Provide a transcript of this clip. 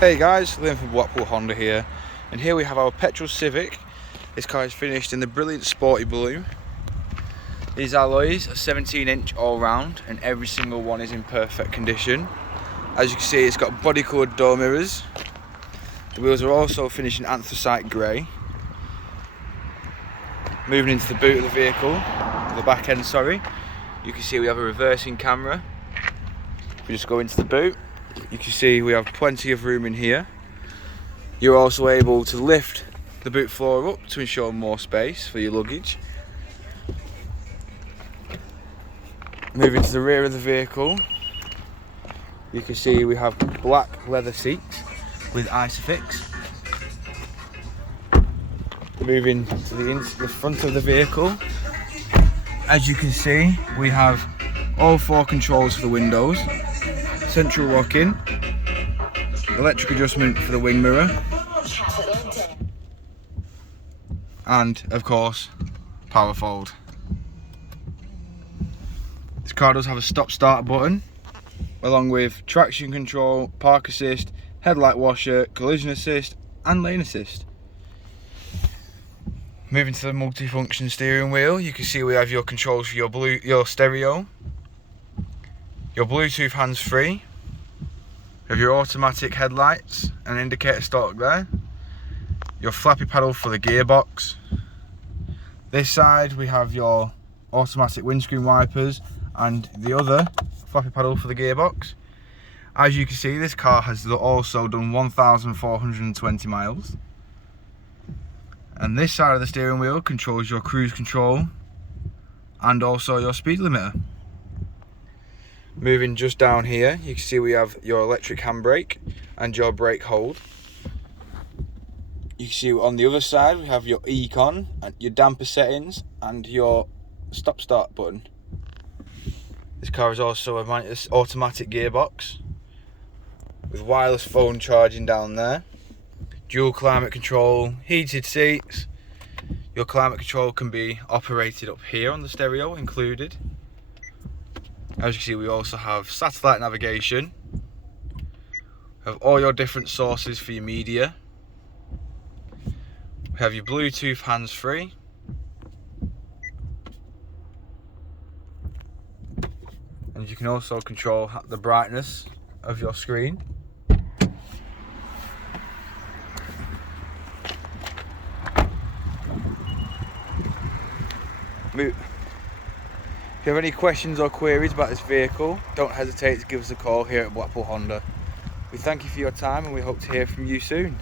Hey guys, Liam from Blackpool Honda here, and here we have our petrol Civic. This car is finished in the brilliant sporty blue. These alloys are 17-inch all round, and every single one is in perfect condition. As you can see, it's got body coloured door mirrors. The wheels are also finished in anthracite grey. Moving into the boot of the vehicle, the back end, sorry, you can see we have a reversing camera. If we just go into the boot, you can see we have plenty of room in here. You're also able to lift the boot floor up to ensure more space for your luggage. Moving to the rear of the vehicle, you can see we have black leather seats with Isofix. Moving to the front of the vehicle, as you can see, we have all four controls for the windows, central locking, electric adjustment for the wing mirror, and of course power fold. This car does have a stop start button along with traction control, park assist, headlight washer, collision assist and lane assist. Moving to the multi-function steering wheel, you can see we have your controls for your stereo, your Bluetooth hands-free, you have your automatic headlights and indicator stalk there, your flappy paddle for the gearbox. This side we have your automatic windscreen wipers and the other flappy paddle for the gearbox. As you can see, this car has also done 1,420 miles. And this side of the steering wheel controls your cruise control and also your speed limiter. Moving just down here, you can see we have your electric handbrake and your brake hold. You can see on the other side we have your econ and your damper settings and your stop start button. This car is also an automatic gearbox with wireless phone charging down there. Dual climate control, heated seats. Your climate control can be operated up here on the stereo included. As you can see, we also have satellite navigation. We have all your different sources for your media. We have your Bluetooth hands-free. And you can also control the brightness of your screen. If you have any questions or queries about this vehicle, don't hesitate to give us a call here at Blackpool Honda. We thank you for your time and we hope to hear from you soon.